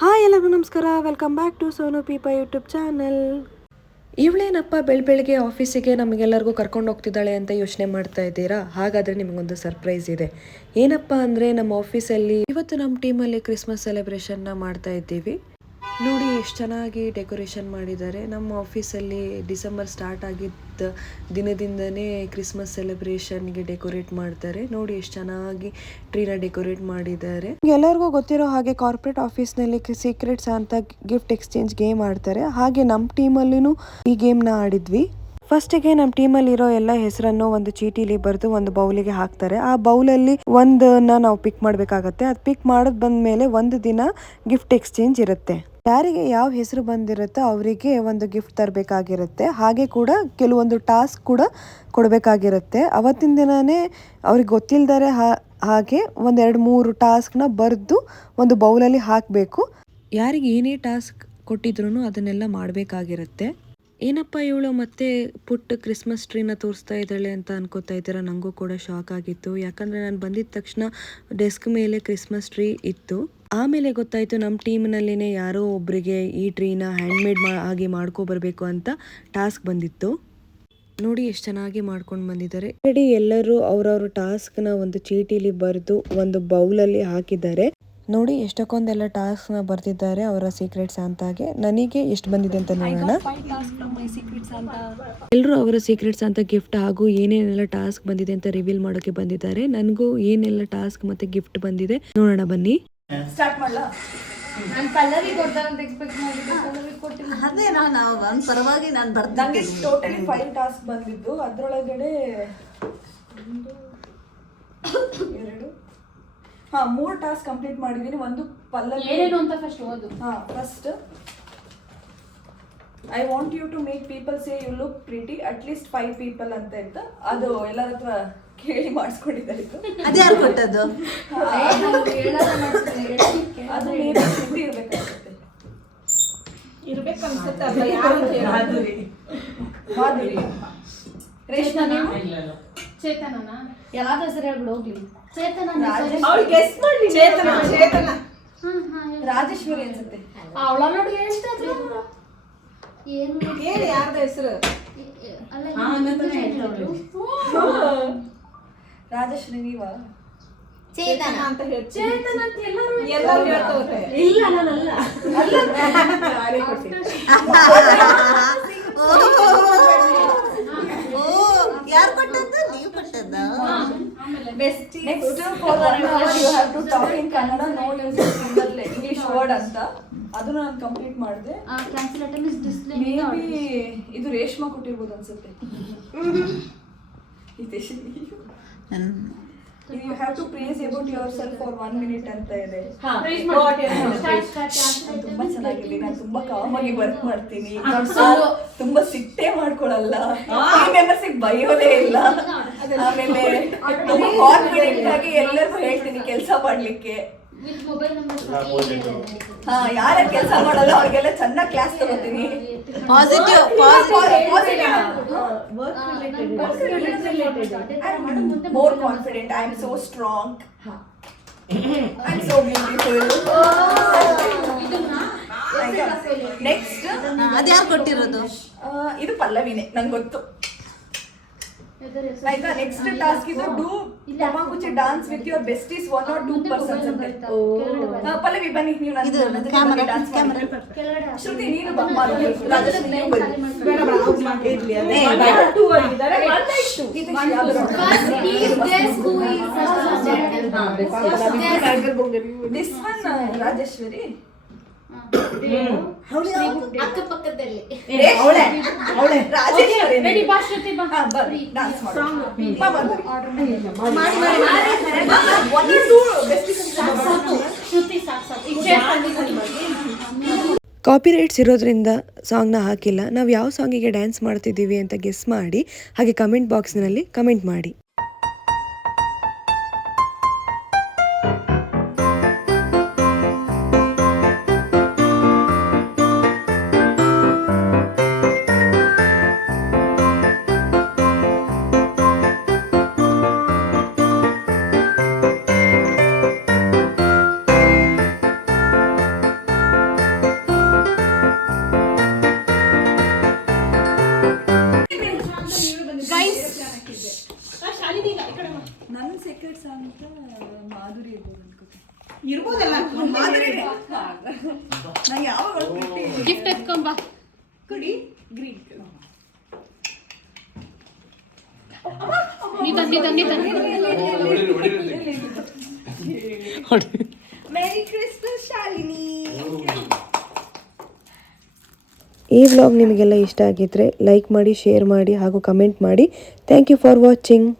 Hi ಎಲ್ಲರಿಗೂ ನಮಸ್ಕಾರ, welcome back to Sonu ಪೀಪಾ ಯೂಟ್ಯೂಬ್ ಚಾನಲ್. ಇವಳೇನಪ್ಪ ಬೆಳಗ್ಗೆ ಆಫೀಸಿಗೆ ನಮಗೆಲ್ಲರಿಗೂ ಕರ್ಕೊಂಡು ಹೋಗ್ತಿದ್ದಾಳೆ ಅಂತ ಯೋಚನೆ ಮಾಡ್ತಾ ಇದ್ದೀರಾ? ಹಾಗಾದರೆ ನಿಮಗೊಂದು ಸರ್ಪ್ರೈಸ್ ಇದೆ. ಏನಪ್ಪ ಅಂದರೆ ನಮ್ಮ ಆಫೀಸಲ್ಲಿ ಇವತ್ತು ನಮ್ಮ ಟೀಮಲ್ಲಿ ಕ್ರಿಸ್ಮಸ್ ಸೆಲೆಬ್ರೇಷನ್ನ ಮಾಡ್ತಾ ಇದ್ದೀವಿ. ನೋಡಿ ಎಷ್ಟು ಚೆನ್ನಾಗಿ ಡೆಕೋರೇಷನ್ ಮಾಡಿದ್ದಾರೆ. ನಮ್ಮ ಆಫೀಸಲ್ಲಿ ಡಿಸೆಂಬರ್ ಸ್ಟಾರ್ಟ್ ಆಗಿದ್ದ ದಿನದಿಂದನೇ ಕ್ರಿಸ್ಮಸ್ ಸೆಲೆಬ್ರೇಷನ್ಗೆ ಡೆಕೋರೇಟ್ ಮಾಡ್ತಾರೆ. ನೋಡಿ ಎಷ್ಟು ಚೆನ್ನಾಗಿ ಟ್ರೀನ ಡೆಕೋರೇಟ್ ಮಾಡಿದ್ದಾರೆ. ಎಲ್ಲರಿಗೂ ಗೊತ್ತಿರೋ ಹಾಗೆ ಕಾರ್ಪೊರೇಟ್ ಆಫೀಸ್ನಲ್ಲಿ ಸೀಕ್ರೆಟ್ಸ್ ಅಂತ ಗಿಫ್ಟ್ ಎಕ್ಸ್ಚೇಂಜ್ ಗೇಮ್ ಆಡ್ತಾರೆ. ಹಾಗೆ ನಮ್ಮ ಟೀಮಲ್ಲಿನೂ ಈ ಗೇಮ್ನ ಆಡಿದ್ವಿ. ಫಸ್ಟಿಗೆ ನಮ್ಮ ಟೀಮಲ್ಲಿ ಇರೋ ಎಲ್ಲ ಹೆಸರನ್ನು ಒಂದು ಚೀಟಿಲಿ ಬರೆದು ಒಂದು ಬೌಲಿಗೆ ಹಾಕ್ತಾರೆ. ಆ ಬೌಲಲ್ಲಿ ಒಂದನ್ನ ನಾವು ಪಿಕ್ ಮಾಡಬೇಕಾಗತ್ತೆ. ಅದು ಪಿಕ್ ಮಾಡೋದು ಬಂದಮೇಲೆ ಒಂದು ದಿನ ಗಿಫ್ಟ್ ಎಕ್ಸ್ಚೇಂಜ್ ಇರುತ್ತೆ. ಯಾರಿಗೆ ಯಾವ ಹೆಸರು ಬಂದಿರುತ್ತೋ ಅವರಿಗೆ ಒಂದು ಗಿಫ್ಟ್ ತರಬೇಕಾಗಿರುತ್ತೆ. ಹಾಗೆ ಕೂಡ ಕೆಲವೊಂದು ಟಾಸ್ಕ್ ಕೂಡ ಕೊಡಬೇಕಾಗಿರುತ್ತೆ. ಅವತ್ತಿನ ದಿನವೇ ಅವ್ರಿಗೆ ಗೊತ್ತಿಲ್ದರೆ ಹಾಗೆ ಒಂದೆರಡು ಮೂರು ಟಾಸ್ಕ್ನ ಬರೆದು ಒಂದು ಬೌಲಲ್ಲಿ ಹಾಕಬೇಕು. ಯಾರಿಗೆ ಏನೇ ಟಾಸ್ಕ್ ಕೊಟ್ಟಿದ್ರು ಅದನ್ನೆಲ್ಲ ಮಾಡಬೇಕಾಗಿರುತ್ತೆ. ಏನಪ್ಪ ಇವಳು ಮತ್ತೆ ಪುಟ್ಟ ಕ್ರಿಸ್ಮಸ್ ಟ್ರೀನ ತೋರಿಸ್ತಾ ಇದ್ದಾಳೆ ಅಂತ ಅನ್ಕೋತಾ ಇದ್ದೀರಾ? ನನಗೂ ಕೂಡ ಶಾಕ್ ಆಗಿತ್ತು. ಯಾಕಂದರೆ ನಾನು ಬಂದಿದ ತಕ್ಷಣ ಡೆಸ್ಕ್ ಮೇಲೆ ಕ್ರಿಸ್ಮಸ್ ಟ್ರೀ ಇತ್ತು. ಆಮೇಲೆ ಗೊತ್ತಾಯಿತು ನಮ್ಮ ಟೀಮ್ನಲ್ಲಿನೇ ಯಾರೋ ಒಬ್ಬರಿಗೆ ಈ ಟ್ರೀನ ಹ್ಯಾಂಡ್ಮೇಡ್ ಆಗಿ ಮಾಡ್ಕೊಬರ್ಬೇಕು ಅಂತ ಟಾಸ್ಕ್ ಬಂದಿತ್ತು. ನೋಡಿ ಎಷ್ಟು ಚೆನ್ನಾಗಿ ಮಾಡ್ಕೊಂಡು ಬಂದಿದ್ದಾರೆ. ಆಲ್ರೆಡಿ ಎಲ್ಲರೂ ಅವರವ್ರ ಟಾಸ್ಕ್ನ ಒಂದು ಚೀಟಿಲಿ ಬರೆದು ಒಂದು ಬೌಲಲ್ಲಿ ಹಾಕಿದ್ದಾರೆ. ನೋಡಿ ಎಷ್ಟಕ್ಕೊಂದೆಲ್ಲ ಟಾಸ್ಕ್ನ ಬರ್ತಿದ್ದಾರೆ ಅವರ ಸೀಕ್ರೆಟ್ಸ್ ಅಂತಾಗೆ. ನನಗೆ ಎಷ್ಟು ಬಂದಿದೆ ಅಂತ ನೋಡೋಣ. ಎಲ್ಲರೂ ಅವರ ಸೀಕ್ರೆಟ್ಸ್ ಅಂತ ಗಿಫ್ಟ್ ಹಾಗೂ ಏನೇನೆಲ್ಲ ಟಾಸ್ಕ್ ಬಂದಿದೆ ಅಂತ ರಿವೀಲ್ ಮಾಡೋಕೆ ಬಂದಿದ್ದಾರೆ. ನನಗೂ ಏನೆಲ್ಲ ಟಾಸ್ಕ್ ಮತ್ತೆ ಗಿಫ್ಟ್ ಬಂದಿದೆ ನೋಡೋಣ ಬನ್ನಿ. ಸ್ಟಾರ್ಟ್ ಮಾಡಲಾ? ನಾನು ಕಲರಿಗೆ ಕೊಡ್ತಾರಂತ ಎಕ್ಸ್ಪೆಕ್ಟ್ ಮಾಡಿದ್ದೆ, ಕಲರಿಗೆ ಕೊಟ್ಟಿಲ್ಲ. ಅದೇ ನಾನು ಪರವಾಗಿ ನಾನು ಬರ್ದಂಗೆ ಟೋಟಲಿ 5 ಟಾಸ್ಕ್ ಬಂದಿದ್ದು. ಅದರೊಳಗಡೆ 3 ಟಾಸ್ಕ್ ಕಂಪ್ಲೀಟ್ ಮಾಡಿದ್ದೀನಿ. ಒಂದು ಪಲ್ಲವಿ ಏನೇನು ಅಂತ ಫಸ್ಟ್ ಓದು. First I want you to make people say you look pretty at least 5 people ಅಂತ ಇತ್ತು. ಅದು ಎಲ್ಲರ ಹತ್ರ ಕೇಳಿ ಮಾಡಿಸ್ಕೊಂಡಿದ್ದಾರೆ. ಅದು ಯಾರು ಕೊಟ್ಟದ್ದು? ಅದು ಮೇಬಿ ಪ್ರಿಟಿ ಇರ್ಬೇಕನ್ಸುತ್ತೆ. ಮಾಧುರಿ, ರೇಷ್ಮಾ, ನೀವು ಚೇತನನಾ? ಯಾವ್ದು ಹೆಸರು ಹೇಳ್ಬಿಡು ಹೋಗ್ಲಿ. ಚೇತನ, ರಾಜೇಶ್ವರಿ ಅನ್ಸುತ್ತೆ. ಅವಳ ನೋಡಿ ಹೇಳ್ತಾ ಇದ್ರು. ಏನು ಹೇಳಿ ಯಾರ್ದ ಹೆಸರು? ರಾಜೇಶ್ವರಿ ನೀವಾ? ಚೇತನ ಅಂತ ಹೇಳಿ. ಚೇತನ ಅಂತ ಎಲ್ಲರೂ ಹೇಳ್ತವ್ರೆ. ಇಲ್ಲ ನಾನಲ್ಲ. ಯಾರು ಕೊಟ್ಟದ್ದು? ನೀವು ಕೊಟ್ಟದ್ದ? Next for 1 hour you have to talk in Kannada, no using single English word ಅಂತ. ಅದನ್ನ ನಾನು ಕಂಪ್ಲೀಟ್ ಮಾಡಿದೆ. Translator is display. ಮೇಬಿ ಇದು ರೇಷ್ಮಾ ಕೊಟ್ಟಿರ್ಬೋದು ಅನ್ಸುತ್ತೆ. You have to praise about yourself for 1 minute ಅಂತ ಇದೆ. ತುಂಬಾ ಚೆನ್ನಾಗಿದೆ. ನಾನು ತುಂಬಾ ಕಾಮ್ ಆಗಿ ವರ್ಕ್ ಮಾಡ್ತೀನಿ. ತುಂಬಾ ಸಿಟ್ಟೆ ಮಾಡ್ಕೊಳಲ್ಲ. ಮೆಂಬರ್ಸಿಗೆ ಬೈಯೋದೇ ಇಲ್ಲ. ಆಮೇಲೆ ತುಂಬಾ ಕಾನ್ಫಿಡೆಂಟ್ ಆಗಿ ಎಲ್ಲರಿಗೂ ಹೇಳ್ತೀನಿ ಕೆಲಸ ಮಾಡ್ಲಿಕ್ಕೆ. With mobile number. ಯಾರ ಕೆಲಸ ಮಾಡಲ್ಲ ಅವ್ರಿಗೆಲ್ಲ ಚೆನ್ನಾಗಿ ಕ್ಲಾಸ್ ತಗೋತೀನಿ. Positive more confident. I am so strong. I am so beautiful. Next ಅದು ಯಾರು ಕೊಟ್ಟಿರೋದು? ಇದು ಪಲ್ಲವಿನೇ, ನಂಗೆ ಗೊತ್ತು. ಆಯ್ತಾ? ನೆಕ್ಸ್ಟ್ ಟಾಸ್ಕ್ ಇದು ಡೂ ತಮಾಕುಚಿ dance with your besties 1 or 2 persons ಅಂತ. ಪಲ್ಲವಿ ಬನ್ನಿ, ನೀವು ನನ್ನ ಕ್ಯಾಮರಾ ಡಾನ್ಸ್ ಮಾಡಿ. ಶ್ರುತಿ ನೀನು ಬಾ, ರಾಜಶ್ರೀ ನೀವು ಬನ್ನಿ. This one Rajeshwari. ಅಕ್ಕಪಕ್ಕದಲ್ಲಿ ರಾಜೇಶ್ವರಿ. ರೆಡಿ ಬಾ ಶ್ರುತಿ ಬಾ. ಡಾನ್ಸ್ ಮಾಡು. ಶ್ರುತಿ ಸಾಕು. ಕಾಪಿರೈಟ್ಸ್ ಇರೋದ್ರಿಂದ ಸಾಂಗ್ನ ಹಾಕಿಲ್ಲ. ನಾವು ಯಾವ ಸಾಂಗಿಗೆ ಡ್ಯಾನ್ಸ್ ಮಾಡ್ತಿದ್ದೀವಿ ಅಂತ ಗೆಸ್ ಮಾಡಿ ಹಾಗೆ ಕಮೆಂಟ್ ಬಾಕ್ಸ್ನಲ್ಲಿ ಕಮೆಂಟ್ ಮಾಡಿ. ನನ್ನ ಸೀಕ್ರೆಟ್ಸ್ ಅಂತ ಮಾಧುರಿ ಇರ್ಬೋದು ಅನ್ಕೋತೀನಿ. ಇರ್ಬೋದಲ್ಲ ಮಾಧುರಿನೇ. ನಂಗೆ ಯಾವಾಗ ಗಿಫ್ಟ್ ಎತ್ಕೊಂಬ. ಕುಡಿ ಗ್ರೀನ್. ಮೆರಿ ಕ್ರಿಸ್ಮಸ್ ಶಾಲಿನಿ. ಈ ವ್ಲಾಗ್ ನಿಮಗೆಲ್ಲ ಇಷ್ಟ ಆಗಿದ್ರೆ ಲೈಕ್ ಮಾಡಿ, ಶೇರ್ ಮಾಡಿ ಹಾಗೂ ಕಮೆಂಟ್ ಮಾಡಿ. Thank you for watching.